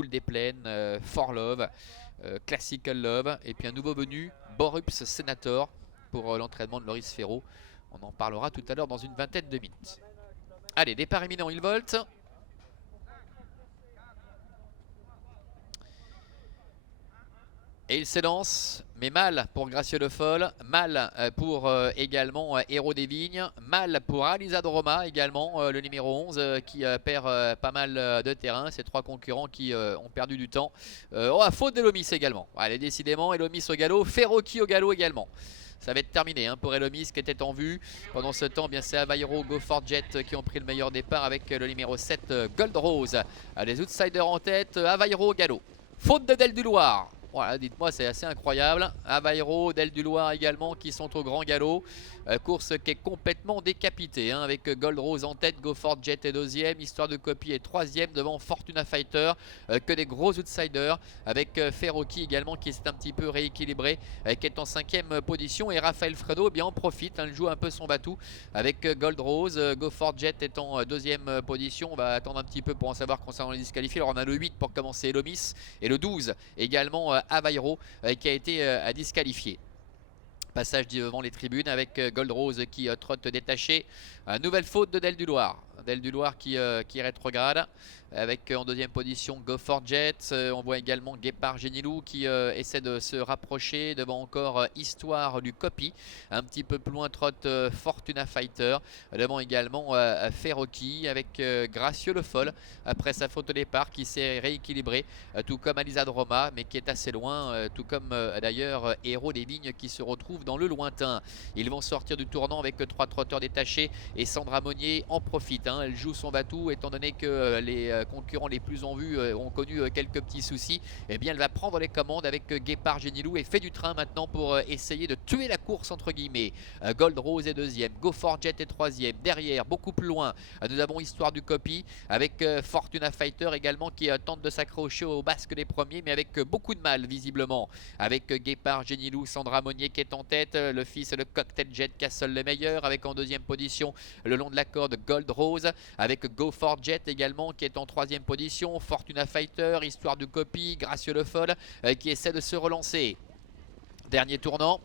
Cool des Plaines, For Love, Classical Love. Et puis un nouveau venu, Borups Senator, pour l'entraînement de Loris Ferro. On en parlera tout à l'heure dans une vingtaine de minutes. Allez, départ imminent, il volte. Et il s'élance, mais mal pour Gracieux Le Foll, mal pour également Héros des Vignes, mal pour Alizade Roma également, le numéro 11 qui perd pas mal de terrain. Ces trois concurrents qui ont perdu du temps. Oh, à faute d'Elomis également. Allez, décidément, Elomis au galop, Ferroki au galop également. Ça va être terminé pour Elomis qui était en vue. Pendant ce temps, bien c'est Avairo, Go For Jet qui ont pris le meilleur départ avec le numéro 7, Gold Rose. Les outsiders en tête, Avairo au galop. Faute de Del du Loir. Voilà, dites-moi, c'est assez incroyable. Avairo, Del du Loir également qui sont au grand galop. Course qui est complètement décapitée avec Gold Rose en tête, Go For Jet est deuxième, Histoire de Copie est troisième devant Fortuna Fighter. Que des gros outsiders avec Ferroki également qui s'est un petit peu rééquilibré, qui est en cinquième position. Et Raphaël Fredo eh bien en profite, il joue un peu son batou avec Gold Rose. Go For Jet est en deuxième position. On va attendre un petit peu pour en savoir concernant les disqualifiés. Alors on a le 8 pour commencer Elomis et le 12 également Avairo qui a été disqualifié. Passage devant les tribunes avec Gold Rose qui trotte détaché. Nouvelle faute de Del du Loir. Del du Loir qui rétrograde avec en deuxième position Go For Jet. On voit également Guépard Génilou qui essaie de se rapprocher devant encore Histoire du Copy. Un petit peu plus loin trotte Fortuna Fighter. Devant également Ferroki avec Gracieux Le Foll après sa faute au départ qui s'est rééquilibré tout comme Alizade Roma mais qui est assez loin, tout comme d'ailleurs Héros des Vignes qui se retrouve dans le lointain. Ils vont sortir du tournant avec trois trotteurs détachés et Sandra Monnier en profite. Elle joue son batou étant donné que les concurrents les plus en vue ont connu quelques petits soucis. Eh bien elle va prendre les commandes avec Guépard Génilou et fait du train maintenant pour essayer de tuer la course entre guillemets. Gold Rose est deuxième, Go For Jet est troisième. Derrière, beaucoup plus loin, nous avons Histoire du Copy avec Fortuna Fighter également qui tente de s'accrocher au basque des premiers mais avec beaucoup de mal visiblement. Avec Guépard Génilou, Sandra Monnier qui est en tête, le fils le Cocktail Jet Castle le meilleur avec en deuxième position le long de la corde Gold Rose avec Go For Jet également qui est en troisième position, Fortuna Fighter, Histoire du Copy, Gracieux Le Foll qui essaie de se relancer. Dernier tournant,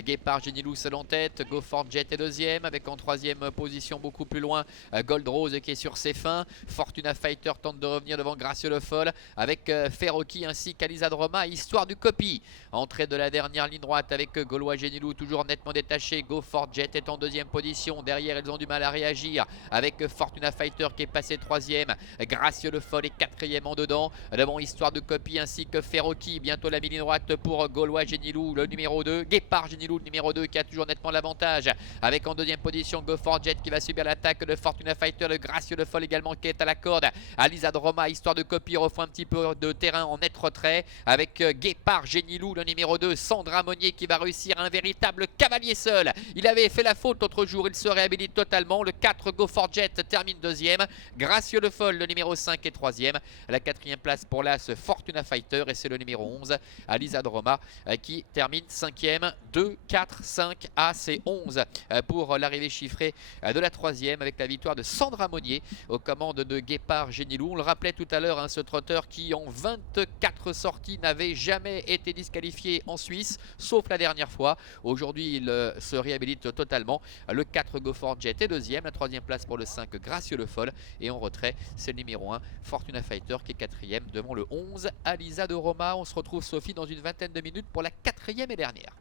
Guépard Génilou seul en tête, Go For Jet est deuxième avec en troisième position beaucoup plus loin Gold Rose qui est sur ses fins. Fortuna Fighter tente de revenir devant Gracieux Le Foll avec Ferroki ainsi qu'Alizade Roma, Histoire du Copy. Entrée de la dernière ligne droite avec Gaulois Génilou toujours nettement détaché. Go For Jet est en deuxième position, derrière ils ont du mal à réagir avec Fortuna Fighter qui est passé troisième. Gracieux Le Foll est quatrième en dedans devant Histoire du Copy ainsi que Ferroki. Bientôt la ligne droite pour Gaulois Génilou, le numéro 2, Guépard Génilou, le numéro 2 qui a toujours nettement l'avantage avec en deuxième position Go For Jet qui va subir l'attaque de Fortuna Fighter, le Gracieux Le Foll également qui est à la corde. Alizade Roma, Histoire de Copy refait un petit peu de terrain en net retrait avec Guépard Génilou, le numéro 2, Sandra Monnier qui va réussir un véritable cavalier seul. Il avait fait la faute l'autre jour, il se réhabilite totalement. Le 4, Go For Jet termine deuxième, Gracieux Le Foll, le numéro 5 est troisième. La quatrième place pour l'As Fortuna Fighter et c'est le numéro 11, Alizade Roma qui termine 5e, 2, 4, 5, As et 11 pour l'arrivée chiffrée de la troisième avec la victoire de Sandra Monnier aux commandes de Guépard Génilou. On le rappelait tout à l'heure, ce trotteur qui en 24 sorties n'avait jamais été disqualifié en Suisse, sauf la dernière fois. Aujourd'hui, il se réhabilite totalement. Le 4, Go For Jet est deuxième, la troisième place pour le 5, Gracieux Le Foll. Et en retrait, c'est le numéro 1, Fortuna Fighter qui est quatrième devant le 11, Alizade Roma. On se retrouve Sophie dans une vingtaine de minutes pour la quatrième et dernière.